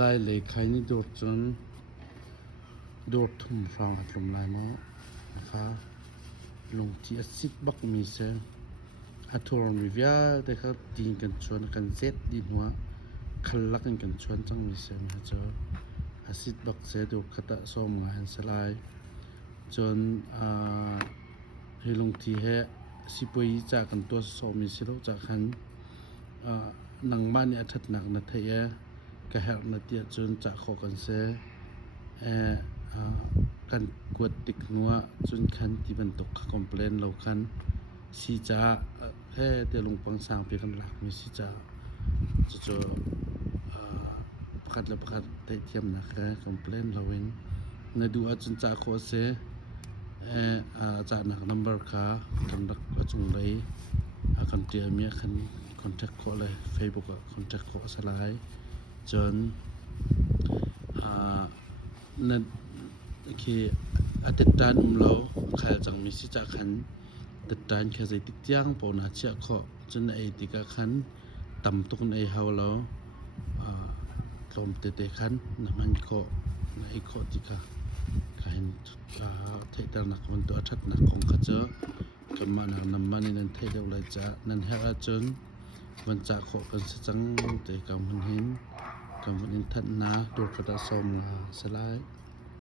ลายเลยใครนี่โดดจนโดดทุ่มฟังอัดลมลายมานะคะลงที่สิบบักมีเซอัทรมีวิาแต่เขาตีกันชวนกันเซตดินหัวคันลักกันชวนจังมีเซนะจ๊ะอาสิบบักเซดูขตะส้มงานสลายจนให้ลงที่แห่สิปวยจากกันตัวสมีสิโลจากขันนังบ้านเนี่ยทัดหนักนะเทียกะแหกนาเตียจนจะขอกันเสกันกวดติกนัวจนคันที่มันตกคอมเพลนเราคันสิจะแค่เตียลงปังสางเปียกันหลักมีสิจะประคัดและประคัดได้เทียมนะแค่คอมเพลนเราเองในดูอาจนจะขอเสจะหนักนัมเบอร์ค่ะกันรักก็จงเลยกันเตียมีคันคอนแทคขอเลยเฟซบุ๊กคอนแทคขอสลายจนนั่นคือติดตามเราใครจังมีสิจะขันติดตามแค่ใจติดย่างปนาเชื่อขอจนไอ้ติกาขันต่ำตุกในเฮาเราลมเตะขันน้ำมันขอในขอติกาขันเทตนักมันตัวชัดนักของข้าเจ้ากำมันน้ำมันนั่นเทเดียวเลยจ้ะนั่นแห่จนวันจะขอกันสัจังเตะกำมันหินกำมันทัดนาดูกระดาษสมสลาย